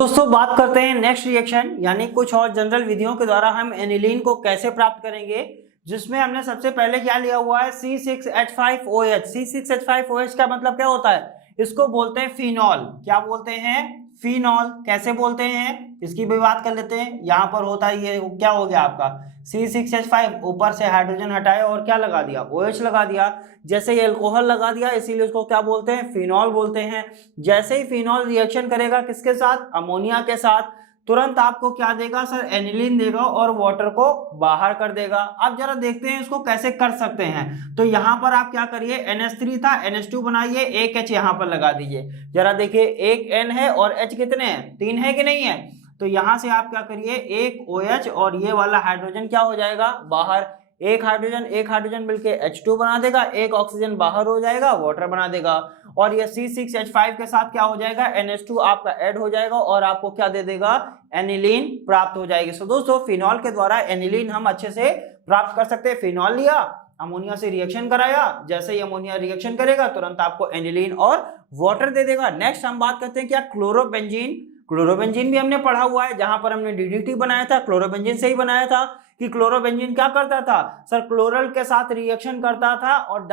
दोस्तों बात करते हैं नेक्स्ट रिएक्शन यानी कुछ और जनरल विधियों के द्वारा हम एनिलीन को कैसे प्राप्त करेंगे, जिसमें हमने सबसे पहले क्या लिया हुआ है, C6H5OH। C6H5OH का मतलब क्या होता है, इसको बोलते हैं फिनॉल। क्या बोलते हैं, फिनॉल। कैसे बोलते हैं इसकी भी बात कर लेते हैं। यहाँ पर होता है ये क्या हो गया आपका C6H5, ऊपर से हाइड्रोजन हटाया और क्या लगा दिया, OH लगा दिया। जैसे ही अल्कोहल लगा दिया इसीलिए उसको क्या बोलते हैं, फिनॉल बोलते हैं। जैसे ही फिनॉल रिएक्शन करेगा किसके साथ, अमोनिया के साथ, तुरंत आपको क्या देगा सर, एनिलीन देगा और वाटर को बाहर कर देगा। अब जरा देखते हैं इसको कैसे कर सकते हैं। तो यहाँ पर आप क्या करिए, NH3 था, NH2 बनाइए, एक H यहाँ पर लगा दीजिए। जरा देखिए एक N है और H कितने हैं, 3 है कि नहीं है। तो यहाँ से आप क्या करिए, एक OH और ये वाला हाइड्रोजन क्या हो जाएगा बाहर, एक हाइड्रोजन मिलके H2 बना देगा, एक ऑक्सीजन बाहर हो जाएगा, वाटर बना देगा। और ये C6H5 के साथ क्या हो जाएगा, NH2 आपका ऐड हो जाएगा और आपको क्या दे देगा, एनिलीन प्राप्त हो जाएगी। सो दोस्तों फिनॉल के द्वारा एनिलीन हम अच्छे से प्राप्त कर सकते हैं। फिनॉल लिया, अमोनिया से रिएक्शन कराया, जैसे ही अमोनिया रिएक्शन करेगा तुरंत आपको एनिलीन और वाटर दे देगा। नेक्स्ट हम बात करते हैं क्या, क्लोरोबेंजीन। क्लोरोबेंजीन भी हमने पढ़ा हुआ है, जहां पर हमने डीडीटी बनाया था क्लोरोबेंजीन से ही बनाया था कि क्लोरोबेंजीन क्या करता था सर, क्लोरल के साथ रिएक्शन करता था और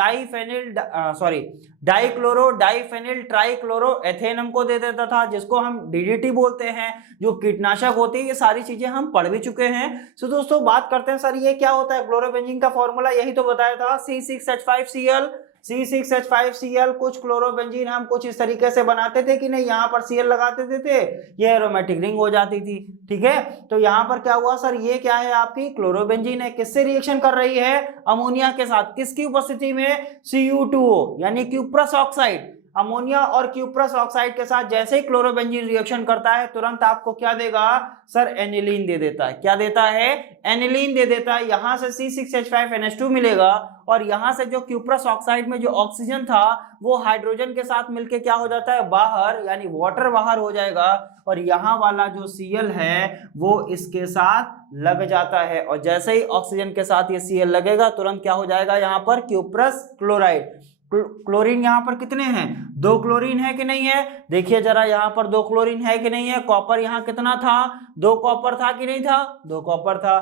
डाइक्लोरो डाइफेनिल ट्राइक्लोरो एथेन हमको दे देता था, जिसको हम डीडीटी बोलते हैं, जो कीटनाशक होती है। ये सारी चीजें हम पढ़ भी चुके हैं। सो दोस्तों बात करते हैं सर ये क्या होता है, क्लोरोबेंजीन का फॉर्मूला यही तो बताया था, C6H5Cl। C6H5Cl, कुछ क्लोरोबेंजीन हम कुछ इस तरीके से बनाते थे कि नहीं, यहाँ पर Cl लगाते थे, ये एरोमेटिक रिंग हो जाती थी। ठीक है, तो यहाँ पर क्या हुआ सर, ये क्या है आपकी क्लोरोबेंजीन है, किससे रिएक्शन कर रही है, अमोनिया के साथ, किसकी उपस्थिति में, Cu2O यानी क्यूप्रस ऑक्साइड। अमोनिया और क्यूप्रस ऑक्साइड के साथ जैसे ही क्लोरोबेंजीन रिएक्शन करता है तुरंत आपको क्या देगा सर, एनिलीन दे देता है। क्या देता है, एनिलीन दे देता है। यहां से C6H5NH2 मिलेगा और यहां से जो क्यूप्रस ऑक्साइड में जो ऑक्सीजन था वो हाइड्रोजन के साथ मिलके क्या हो जाता है, बाहर, यानी वाटर बाहर हो जाएगा और यहाँ वाला जो Cl है वो इसके साथ लग जाता है और जैसे ही ऑक्सीजन के साथ ये Cl लगेगा तुरंत क्या हो जाएगा, यहाँ पर क्यूप्रस क्लोराइड। क्लोरीन यहाँ पर कितने हैं, 2 क्लोरीन है कि नहीं है, देखिए जरा यहाँ पर 2 क्लोरीन है कि नहीं है। कॉपर यहाँ कितना था, 2 कॉपर था कि नहीं था, 2 कॉपर था।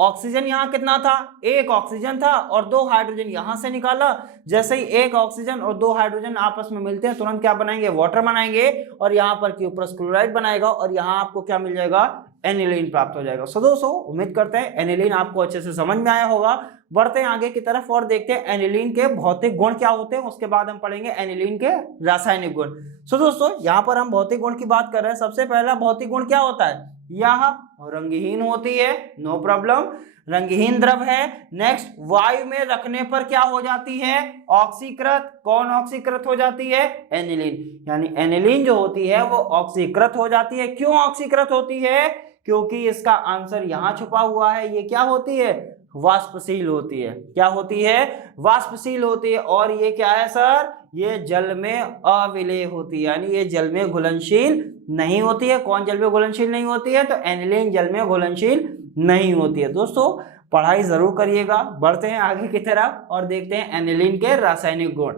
ऑक्सीजन यहाँ कितना था, 1 ऑक्सीजन था और 2 हाइड्रोजन यहाँ से निकाला। जैसे ही 1 ऑक्सीजन और 2 हाइड्रोजन आपस में मिलते हैं तुरंत क्या बनाएंगे, वाटर बनाएंगे और यहाँ पर क्यूप्रस क्लोराइड बनाएगा और यहाँ आपको क्या मिल जाएगा, एनिलीन प्राप्त हो जाएगा। सो दोस्तों उम्मीद करते हैं एनिलीन आपको अच्छे से समझ में आया होगा। बढ़ते हैं आगे की तरफ और देखते हैं एनिलीन के भौतिक गुण क्या होते हैं, उसके बाद हम पढ़ेंगे एनिलीन के रासायनिक गुण। सो दोस्तों यहाँ पर हम भौतिक गुण की बात कर रहे हैं। सबसे पहला भौतिक गुण क्या होता है, यह रंगहीन होती है, नो प्रॉब्लम, रंगहीन द्रव है। नेक्स्ट, वायु में रखने पर क्या हो जाती है, ऑक्सीकृत। कौन ऑक्सीकृत हो जाती है, एनिलीन, यानी एनिलीन जो होती है वो ऑक्सीकृत हो जाती है। क्यों ऑक्सीकृत होती है, क्योंकि इसका आंसर यहां छुपा हुआ है। ये क्या होती है, वाष्पशील होती है। क्या होती है, वाष्पशील होती है। और ये क्या है सर, ये जल में अविलेय होती है, यानी ये जल में घुलनशील नहीं होती है। कौन जल में घुलनशील नहीं होती है, तो एनिलीन जल में घुलनशील नहीं होती है। दोस्तों पढ़ाई जरूर करिएगा। बढ़ते हैं आगे की तरफ और देखते हैं एनिलीन के रासायनिक गुण।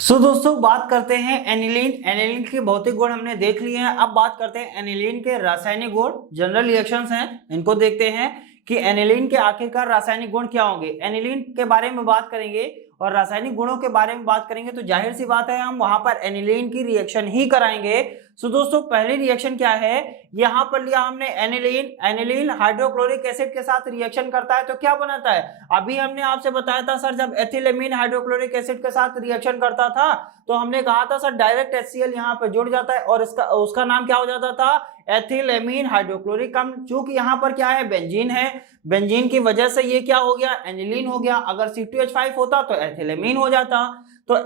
सो दोस्तों बात करते हैं एनिलीन। एनिलीन के भौतिक गुण हमने देख लिए हैं, अब बात करते हैं एनिलीन के रासायनिक गुण। जनरल रिएक्शंस हैं, इनको देखते हैं कि एनिलीन के आखिरकार रासायनिक गुण क्या होंगे। एनिलीन के बारे में बात करेंगे और रासायनिक गुणों के बारे में बात करेंगे तो जाहिर सी बात है हम वहां पर एनिलीन की रिएक्शन ही कराएंगे। सो दोस्तों पहली रिएक्शन क्या है, यहां पर लिया हमने एनिलीन। एनिलीन हाइड्रोक्लोरिक एसिड के साथ रिएक्शन करता है तो क्या बनाता है, अभी हमने आपसे बताया था सर, जब एथिलेमीन हाइड्रोक्लोरिक एसिड के साथ रिएक्शन करता था तो हमने कहा था सर डायरेक्ट HCl यहाँ पे जुड़ जाता है और उसका नाम क्या हो जाता था, एथिलेमीन हाइड्रोक्लोरिक अम्ल। चूंकि यहाँ पर क्या है, बेंजीन है, बेंजीन की वजह से ये क्या हो गया, एनिलीन हो गया। अगर C2H5 होता तो एथिलेमीन हो जाता। तो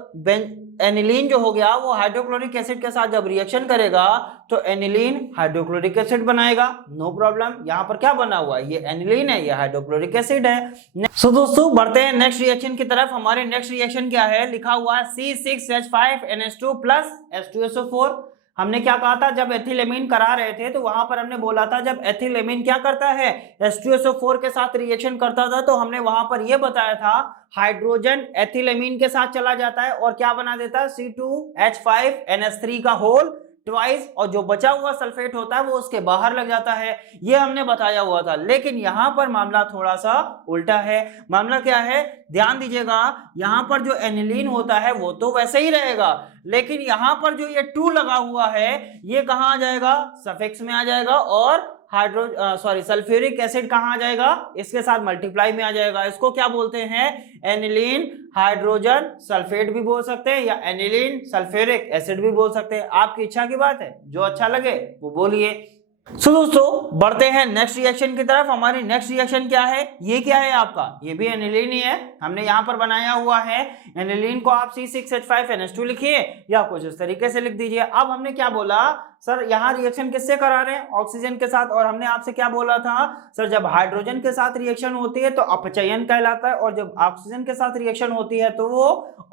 एनिलीन जो हो गया वो हाइड्रोक्लोरिक एसिड के साथ जब रिएक्शन करेगा तो एनिलीन हाइड्रोक्लोरिक एसिड बनाएगा, नो प्रॉब्लम। यहाँ पर क्या बना हुआ है, ये एनिलीन है, ये हाइड्रोक्लोरिक एसिड है। सो दोस्तों बढ़ते हैं नेक्स्ट रिएक्शन की तरफ। हमारे नेक्स्ट रिएक्शन क्या है, लिखा हुआ है C6H5NH2 प्लस H2SO4। हमने क्या कहा था, जब एथिलेमीन करा रहे थे तो वहां पर हमने बोला था जब एथिलेमीन क्या करता है, H2SO4 के साथ रिएक्शन करता था तो हमने वहां पर यह बताया था हाइड्रोजन एथिलेमीन के साथ चला जाता है और क्या बना देता है, C2H5NH3 का होल ट्वाइस, और जो बचा हुआ सल्फेट होता है वो उसके बाहर लग जाता है। ये हमने बताया हुआ था। लेकिन यहाँ पर मामला थोड़ा सा उल्टा है। मामला क्या है, ध्यान दीजिएगा, यहाँ पर जो एनिलीन होता है वो तो वैसे ही रहेगा, लेकिन यहाँ पर जो ये 2 लगा हुआ है ये कहाँ आ जाएगा, सफिक्स में आ जाएगा और सल्फ्यूरिक एसिड कहाँ आ जाएगा, इसके साथ मल्टीप्लाई में आ जाएगा। इसको क्या बोलते हैं, एनिलीन हाइड्रोजन सल्फेट भी बोल सकते हैं या एनिलीन सल्फ्यूरिक एसिड भी बोल सकते हैं, आपकी इच्छा की बात है, जो अच्छा लगे वो बोलिए। सो दोस्तों बढ़ते हैं नेक्स्ट रिएक्शन की तरफ। हमारी नेक्स्ट रिएक्शन क्या है, ये क्या है आपका, ये भी एनिलीन ही है, हमने यहाँ पर बनाया हुआ है। एनिलीन को आप C6H5NH2 लिखिए या कुछ इस तरीके से लिख दीजिए। अब हमने क्या बोला सर, यहाँ रिएक्शन किससे करा रहे हैं, ऑक्सीजन के साथ, और हमने आपसे क्या बोला था सर, जब हाइड्रोजन के साथ रिएक्शन होती है तो अपचयन कहलाता है और जब ऑक्सीजन के साथ रिएक्शन होती है तो वो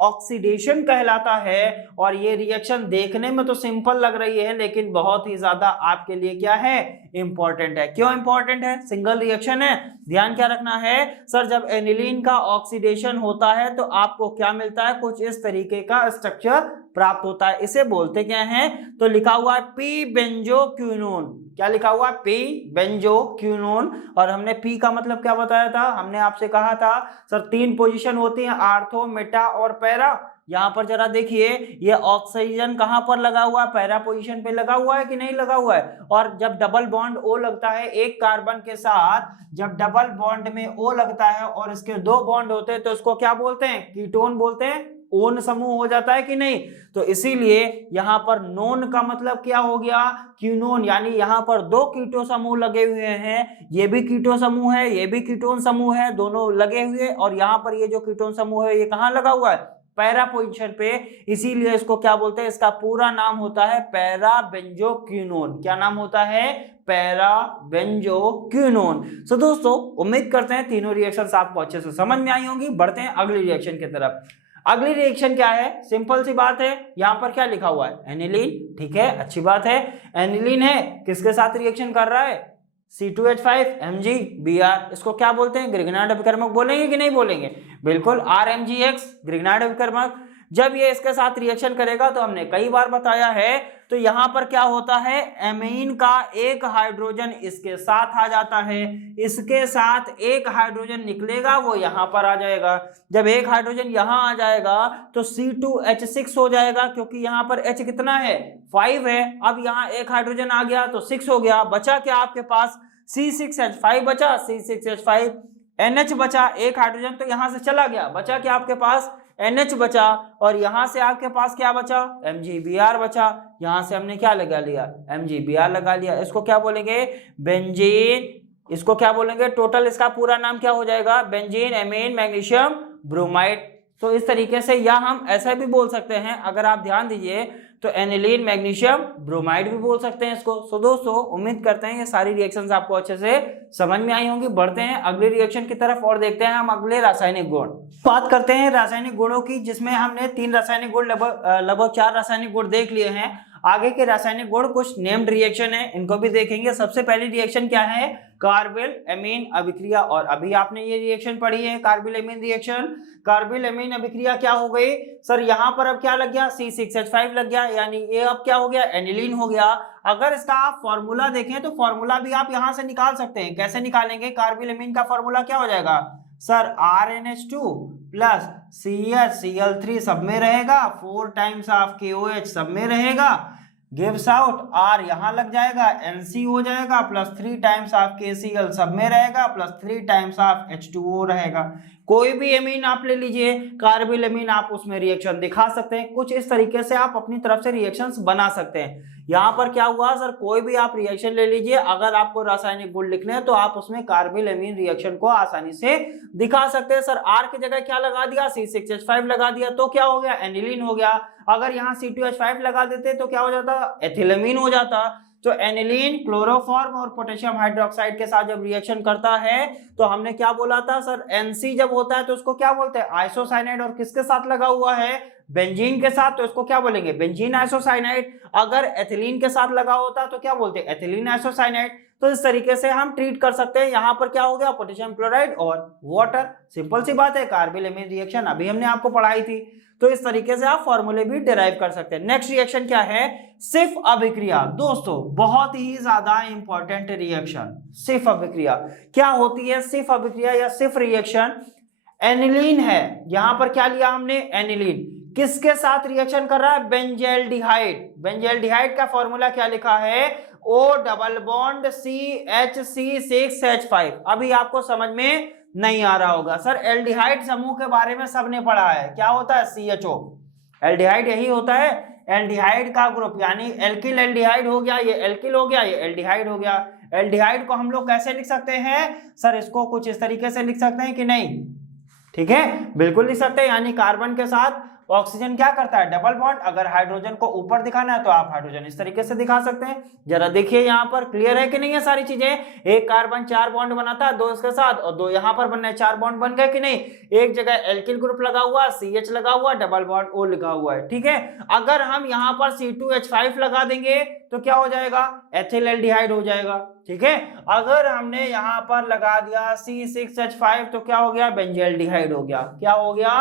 ऑक्सीडेशन कहलाता है। और ये रिएक्शन देखने में तो सिंपल लग रही है लेकिन बहुत ही ज्यादा आपके लिए क्या है, इंपॉर्टेंट है। क्यों इंपॉर्टेंट है? सिंगल रिएक्शन है। ध्यान क्या रखना है सर, जब एनिलीन का ऑक्सीडेशन होता है तो आपको क्या मिलता है, कुछ इस तरीके का स्ट्रक्चर प्राप्त होता है। इसे बोलते क्या है, तो लिखा हुआ है पी बेंजोक्विनोन। क्या लिखा हुआ है? P benzoquinone. और हमने पी का मतलब क्या बताया था, हमने आपसे कहा था सर 3 पोजीशन होती हैं, आर्थो, मेटा और पैरा। यहां पर जरा देखिए, ये ऑक्सीजन कहां पर लगा हुआ है, पैरा पोजीशन पे लगा हुआ है कि नहीं लगा हुआ है। और जब डबल बॉन्ड O लगता है एक कार्बन के साथ, जब डबल बॉन्ड में O लगता है और इसके 2 बॉन्ड होते हैं तो इसको क्या बोलते हैं, कीटोन बोलते हैं। ओन समूह हो जाता है कि नहीं। तो इसीलिए यहां पर नोन का मतलब क्या हो गया, क्यूनोन। यानी यहां पर 2 कीटो समूह लगे हुए हैं, ये भी कीटो समूह है, ये भी कीटोन समूह है, दोनों लगे हुए। और यहां पर ये जो कीटोन समूह है ये कहां लगा हुआ है, पैरा पोजीशन पे। इसीलिए इसको क्या बोलते हैं, इसका पूरा नाम होता है पैरा बेंजोक्विनोन। क्या नाम होता है, पैरा बेंजोक्विनोन। सो दोस्तों उम्मीद करते हैं तीनों रिएक्शंस आपको अच्छे से समझ में आई होंगी। बढ़ते हैं अगली रिएक्शन की तरफ। अगली रिएक्शन क्या है, सिंपल सी बात है। यहां पर क्या लिखा हुआ है, एनिलीन। ठीक है, अच्छी बात है, एनिलीन है, किसके साथ रिएक्शन कर रहा है, C2H5 MgBr। इसको क्या बोलते हैं, ग्रिग्नार्ड अभिकर्मक। बोलेंगे कि नहीं बोलेंगे, बिल्कुल, RMgX ग्रिग्नार्ड अभिकर्मक। जब ये इसके साथ रिएक्शन करेगा तो हमने कई बार बताया है, तो यहां पर क्या होता है, एमीन का एक हाइड्रोजन इसके साथ आ जाता है, इसके साथ एक हाइड्रोजन निकलेगा वो यहां पर आ जाएगा। जब एक हाइड्रोजन यहां आ जाएगा तो C2H6 हो जाएगा, क्योंकि यहां पर H कितना है, 5 है। अब यहां एक हाइड्रोजन आ गया तो 6 हो गया। बचा क्या आपके पास, C6H5 बचा, C6H5 NH बचा, एक हाइड्रोजन तो यहां से चला गया, बचा क्या आपके पास, NH बचा। और यहां से आपके पास क्या बचा, MgBr बचा। यहां से हमने क्या लगा लिया, MgBr लगा लिया। इसको क्या बोलेंगे, बेंजीन। इसको क्या बोलेंगे, टोटल इसका पूरा नाम क्या हो जाएगा, बेंजीन एमीन मैग्नीशियम ब्रोमाइड। तो इस तरीके से, या हम ऐसा भी बोल सकते हैं, अगर आप ध्यान दीजिए तो एनिलीन मैग्नीशियम ब्रोमाइड भी बोल सकते हैं इसको। सो दोस्तों उम्मीद करते हैं ये सारी रिएक्शंस आपको अच्छे से समझ में आई होंगी। बढ़ते हैं अगले रिएक्शन की तरफ और देखते हैं हम अगले रासायनिक गुण। बात करते हैं रासायनिक गुणों की, जिसमें हमने 3 रासायनिक गुण लगभग 4 रासायनिक गुण देख लिए हैं। आगे के रासायनिक गुण कुछ नेम्ड रिएक्शन है, इनको भी देखेंगे। सबसे पहली रिएक्शन क्या है, कार्बिल एमीन अभिक्रिया। और अभी आपने ये रिएक्शन पढ़ी है, carbyl amine reaction. Carbyl amine अभिक्रिया क्या हो गई सर, यहां पर अब क्या लग गया, C6H5 लग गया, यानी ये अब क्या हो गया, एनिलीन हो गया। अगर इसका आप फॉर्मूला देखें तो फॉर्मूला भी आप यहां से निकाल सकते हैं। कैसे निकालेंगे, कार्बिल एमीन का फॉर्मूला क्या हो जाएगा sir, RNH2 plus CH Cl3 सब में रहेगा, 4 टाइम्स ऑफ KOH सब में रहेगा, गिव्स आउट R यहां लग जाएगा, NC हो जाएगा, प्लस 3 टाइम्स ऑफ KCl सब में रहेगा, प्लस 3 टाइम्स ऑफ H2O रहेगा। कोई भी एमीन आप ले लीजिए, कार्बिल एमीन, आप उसमें रिएक्शन दिखा सकते हैं। कुछ इस तरीके से आप अपनी तरफ से रिएक्शंस बना सकते हैं। यहाँ पर क्या हुआ सर, कोई भी आप रिएक्शन ले लीजिए, अगर आपको रासायनिक गुण लिखने हैं तो आप उसमें कार्बिल एमीन रिएक्शन को आसानी से दिखा सकते हैं। सर R की जगह क्या लगा दिया, C6H5 लगा दिया, तो क्या हो गया, एनिलीन हो गया। अगर यहाँ C2H5 लगा देते तो क्या हो जाता, एथिलेमीन हो जाता। तो एनिलीन क्लोरोफॉर्म और पोटेशियम हाइड्रोक्साइड के साथ जब रिएक्शन करता है तो हमने क्या बोला था सर, NC जब होता है तो उसको क्या बोलते हैं, आइसोसाइनाइड। और किसके साथ लगा हुआ है, बेंजीन के साथ, तो इसको क्या बोलेंगे, बेंजीन आइसोसाइनाइड। अगर एथिलीन के साथ लगा होता तो क्या बोलते हैं, एथिलीन आइसोसाइनाइड। तो इस तरीके से हम ट्रीट कर सकते हैं। यहां पर क्या हो गया, पोटेशियम क्लोराइड और वाटर। सिंपल सी बात है, कार्बिल एमीन रिएक्शन अभी हमने आपको पढ़ाई थी। तो इस तरीके से आप फॉर्मूले भी डिराइव कर सकते हैं। नेक्स्ट रिएक्शन क्या है, सिफ अभिक्रिया। दोस्तों बहुत ही ज्यादा इंपॉर्टेंट रिएक्शन, सिफ अभिक्रिया। क्या होती है सिफ अभिक्रिया या सिफ रिएक्शन, एनिलीन है, यहां पर क्या लिया हमने, एनिलीन, किसके साथ रिएक्शन कर रहा है, बेंजेल्डिहाइड। बेंजेल्डिहाइड का फॉर्मूला क्या लिखा है, O डबल बॉन्ड CH6H5। अभी आपको समझ में नहीं आ रहा होगा सर, एल्डिहाइड समूह के बारे में सबने पढ़ा है, क्या होता है, CHO। एल्डिहाइड यही होता है, एल्डिहाइड का ग्रुप, यानी एल्किल एल्डिहाइड हो गया, ये एल्किल हो गया, ये एल्डिहाइड हो गया। एल्डिहाइड को हम लोग कैसे लिख सकते हैं सर, इसको कुछ इस तरीके से लिख सकते हैं कि नहीं, ठीक है, बिल्कुल लिख सकते हैं। यानी कार्बन के साथ ऑक्सीजन क्या करता है, डबल बॉन्ड। अगर हाइड्रोजन को ऊपर दिखाना है तो आप हाइड्रोजन इस तरीके से दिखा सकते हैं। जरा देखिए यहाँ पर क्लियर है कि नहीं है सारी चीजें। एक कार्बन 4 बॉन्ड बनाता है 2 इसके साथ, और 2 यहाँ पर बनने 4 बॉन्ड बन गए कि नहीं। एक जगह एल्किल ग्रुप लगा हुआ, CH लगा हुआ, डबल बॉन्ड O लगा हुआ है, ठीक है। अगर हम यहाँ पर C2H5 लगा देंगे तो क्या हो जाएगा, एथिल एल्डिहाइड हो जाएगा। ठीक है, अगर हमने यहाँ पर लगा दिया C6H5 तो क्या हो गया, बेंजील्डिहाइड हो गया। क्या हो गया,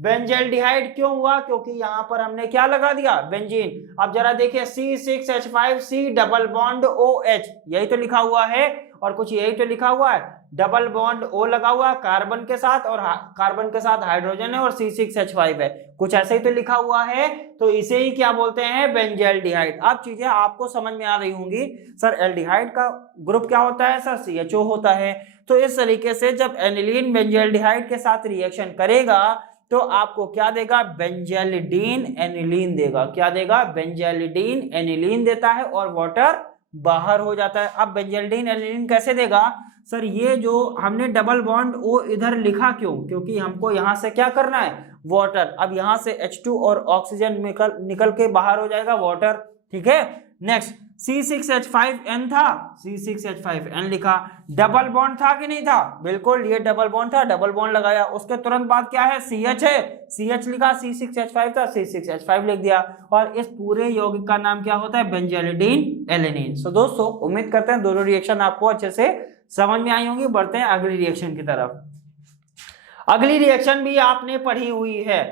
बेंजील्डिहाइड। क्यों हुआ, क्योंकि यहाँ पर हमने क्या लगा दिया, बेंजीन। अब जरा देखिए C6H5 C double bond OH, यही तो लिखा हुआ है, और कुछ यही तो लिखा हुआ है, डबल बॉन्ड O लगा हुआ है कार्बन के साथ, और कार्बन के साथ हाइड्रोजन है, और C6H5 है, कुछ ऐसे ही तो लिखा हुआ है। तो इसे ही क्या बोलते हैं, बेंजील्डिहाइड। अब चीजें आपको समझ में आ रही होंगी, सर एल्डिहाइड का ग्रुप क्या होता है, सर CHO होता है। तो इस तरीके से जब एनिलीन बेंजील्डिहाइड के साथ रिएक्शन करेगा तो आपको क्या देगा, बेंजीलिडीन एनिलीन देगा। क्या देगा, बेंजीलिडीन एनिलीन देता है, और वाटर बाहर हो जाता है। अब बेंजीलिडीन एनिलीन कैसे देगा, सर ये जो हमने डबल बॉन्ड O इधर लिखा क्यों, क्योंकि हमको यहां से क्या करना है, वाटर। अब यहां से H2 और ऑक्सीजन निकल के बाहर हो जाएगा, वाटर। ठीक है, नेक्स्ट C6H5N था, C6H5N लिखा, डबल बॉन्ड था कि नहीं था, बिल्कुल ये डबल बॉन्ड था, डबल बॉन्ड लगाया, उसके तुरंत बाद क्या है, CH है, CH लिखा, C6H5 था, C6H5 लिख दिया, और इस पूरे यौगिक का नाम क्या होता है, बेंजीलिडीन एलेनिन। सो दोस्तों उम्मीद करते हैं दोनों रिएक्शन आपको अच्छे से समझ में आई होंगी। बढ़ते हैं अगली रिएक्शन की तरफ। अगली रिएक्शन भी आपने पढ़ी हुई है,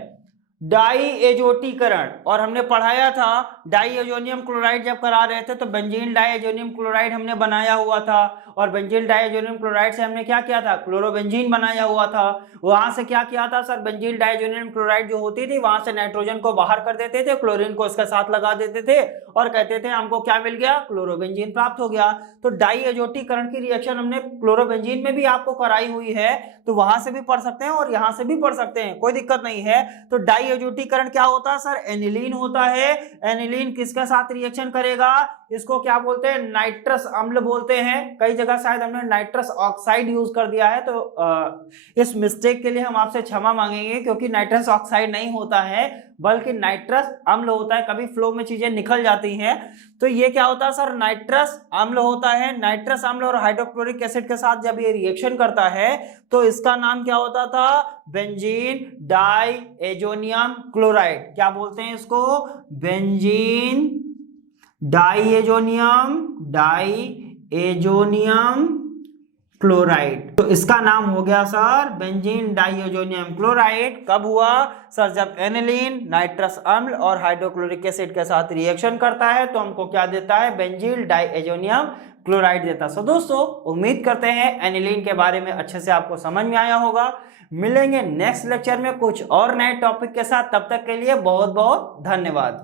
डाई एजोटीकरण, और हमने पढ़ाया था डाई एजोनियम क्लोराइड जब करा रहे थे तो बेंजीन डाई एजोनियम क्लोराइड हमने बनाया हुआ था, और बेंजीन डाई एजोनियम क्लोराइड से हमने क्या किया था, क्लोरोबेंजीन बनाया हुआ था। वहां से क्या किया था sir, benzene di azonium chloride जो होती थी वहां से नाइट्रोजन को बाहर कर देते थे, क्लोरीन को इसके साथ लगा देते थे, और कहते थे हमको क्या मिल गया, क्लोरोबेंजीन प्राप्त हो गया। तो डाई एजोटीकरण की रिएक्शन हमने क्लोरोबेंजीन में भी आपको कराई हुई है, तो वहां से भी पढ़ सकते हैं और यहां से भी पढ़ सकते हैं, कोई दिक्कत नहीं है। तो डाई एजोटीकरण क्या होता है सर, एनिलीन होता है। एनिलीन किसके साथ रिएक्शन करेगा, इसको क्या बोलते हैं, नाइट्रस अम्ल बोलते हैं। कई जगह शायद हमने नाइट्रस ऑक्साइड यूज कर दिया है, तो इस मिस्टेक के लिए हम आपसे क्षमा मांगेंगे, क्योंकि नाइट्रस ऑक्साइड नहीं होता है बल्कि नाइट्रस अम्ल होता है। कभी फ्लो में चीजें निकल जाती हैं, तो ये क्या होता है सर, नाइट्रस अम्ल होता है। नाइट्रस अम्ल और हाइड्रोक्लोरिक एसिड के साथ जब ये रिएक्शन करता है तो इसका नाम क्या होता था, बेंजीन डाई एजोनियम क्लोराइड। क्या बोलते हैं इसको, बेंजीन डाई एजोनियम क्लोराइड। तो इसका नाम हो गया सर बेंजीन डाइएजोनियम क्लोराइड। कब हुआ सर, जब एनिलीन नाइट्रस अम्ल और हाइड्रोक्लोरिक एसिड के साथ रिएक्शन करता है तो हमको क्या देता है, बेंजीन डाइएजोनियम क्लोराइड देता है। सो दोस्तों उम्मीद करते हैं एनिलीन के बारे में अच्छे से आपको समझ में आया होगा। मिलेंगे नेक्स्ट लेक्चर में कुछ और नए टॉपिक के साथ, तब तक के लिए बहुत बहुत धन्यवाद।